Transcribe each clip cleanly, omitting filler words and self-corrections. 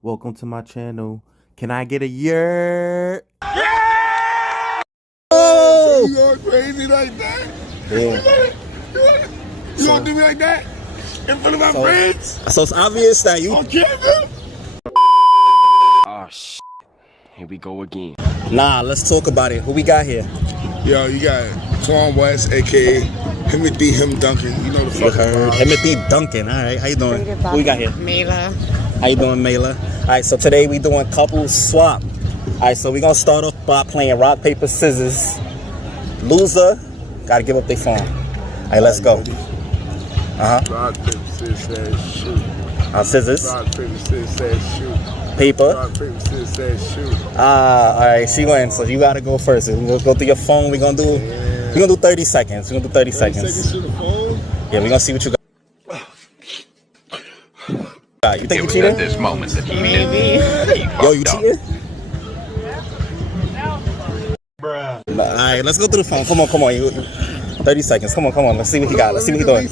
Welcome to my channel. Can I get a year? Yeah! Oh! So you going crazy like that? Yeah. You gonna do me like that? In front of my friends? So it's obvious that you... On camera? Oh, shit. Here we go again. Nah, let's talk about it. Who we got here? Yo, you got Twan West, a.k.a. Timothy Him Duncan. You know the fucking Timothy Duncan. All right, how you doing? Who we got here? Mayla. How you doing, Mayla? All right, so today we doing couple swap. All right, so we gonna start off by playing rock, paper, scissors. Loser, gotta give up their phone. All right, let's go. Rock, paper, scissors, says shoot. Scissors. Rock, paper, scissors, says shoot. Paper. Rock, paper, scissors, says shoot. All right, she wins, so you gotta go first. We'll go through your phone. We're gonna do 30 seconds. We're gonna do 30 seconds. To the phone? Yeah, we're gonna see what you got. You think you cheated? At this moment that he Maybe. Yo, you cheated? Bruh. Alright, let's go through the phone. Come on. 30 seconds. Come on. Let's see what he got. Let's see what he doing.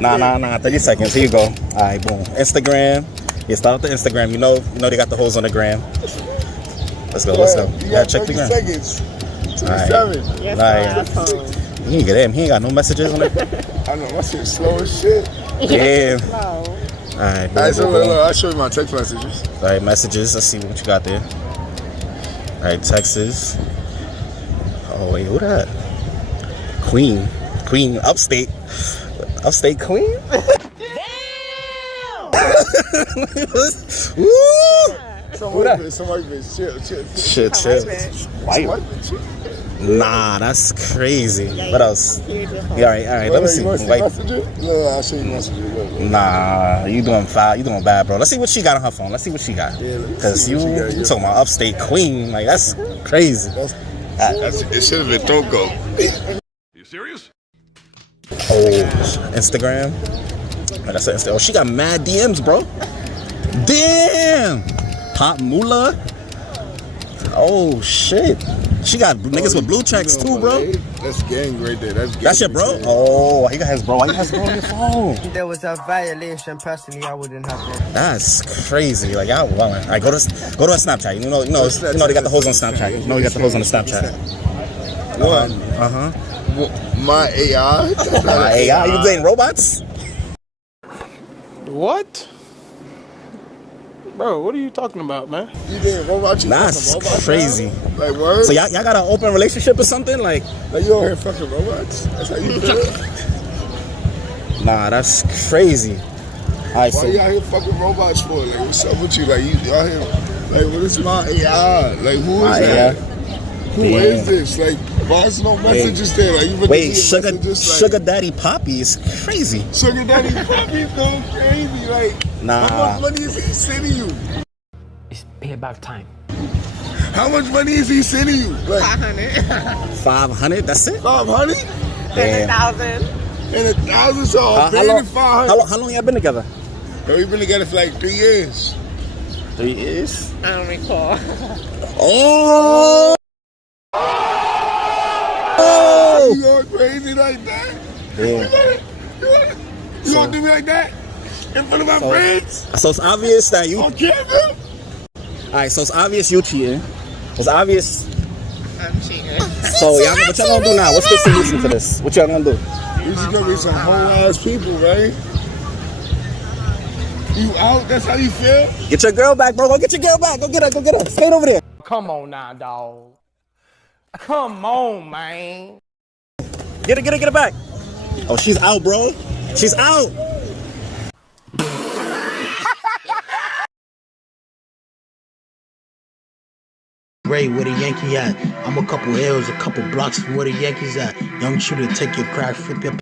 Nah. 30 seconds. Here you go. Alright, boom. Instagram. Yeah, start with the Instagram. You know they got the hoes on the gram. Let's go. Yeah, check the gram. Seconds. Alright. Yes, He ain't get him. He ain't got no messages on it. I know, my shit's slow as shit. Damn. Slow. Alright, I'll show you my text messages. Alright, messages. Let's see what you got there. Alright, texts. Oh, wait, who that? Queen, upstate queen? Damn! Woo! Somebody bitch, chill. White. Nah, that's crazy. Yeah, what else? Yeah, alright. Let me see. You want to see messages? No, I'll show you messages. Nah, you doing foul. You doing bad, bro. Let's see what she got on her phone. Let's see what she got. Because you talking about upstate queen. Like, that's crazy. It should have been Toko. You serious? Oh, Instagram. Like I said, Instagram. Oh, she got mad DMs, bro. Damn. Pop Moolah. Oh, shit. She got niggas with blue checks too, bro. That's gang right there. That's your bro? Oh, he got his bro. Why you has bro on your phone? If there was a violation, personally, I wouldn't have been. That's crazy. Like, y'all wildin'. All right, go to a Snapchat. You know, they got the hoes on Snapchat. You know, you got the hoes on the Snapchat. What? My AI? My AI? You dating robots? What? Bro, what are you talking about, man? You dating robots? That's crazy. Now? Like, word? So y'all got an open relationship or something? Like you over here fucking robots? That's how you feel? Nah, that's crazy. Alright, Why you out here fucking robots for? Like, what's up with you? Like, you out here, like, what is my AI? Like, who is that? Who is this? Like, why is no messages there? Like, you wait, Sugar Daddy Papi is crazy. Sugar Daddy Papi is going crazy. Like, nah. How much money is he sending you? It's payback time. How much money is he sending you? Like, 500. 500? That's it? 500? And 1,000. And 1,000, so I'm 500. How long y'all been together? Yo, we've been together for like 3 years. 3 years? I don't recall. Oh! You going crazy like that? Yeah. You gonna do me like that? In front of my friends? So it's obvious that you... On camera? Alright, so it's obvious you cheating. It's obvious... I'm cheating. So y'all, what y'all gonna do now? What's the solution to this? What y'all gonna do? These is gonna be some whole ass people, right? You out? That's how you feel? Get your girl back, bro. Go get your girl back. Go get her. Stay over there. Come on now, dog. Come on, man. Get her back. Oh, she's out, bro. She's out. Ray, where the Yankee at? I'm a couple hills, a couple blocks from where the Yankees at. Young shooter, take your crack, flip your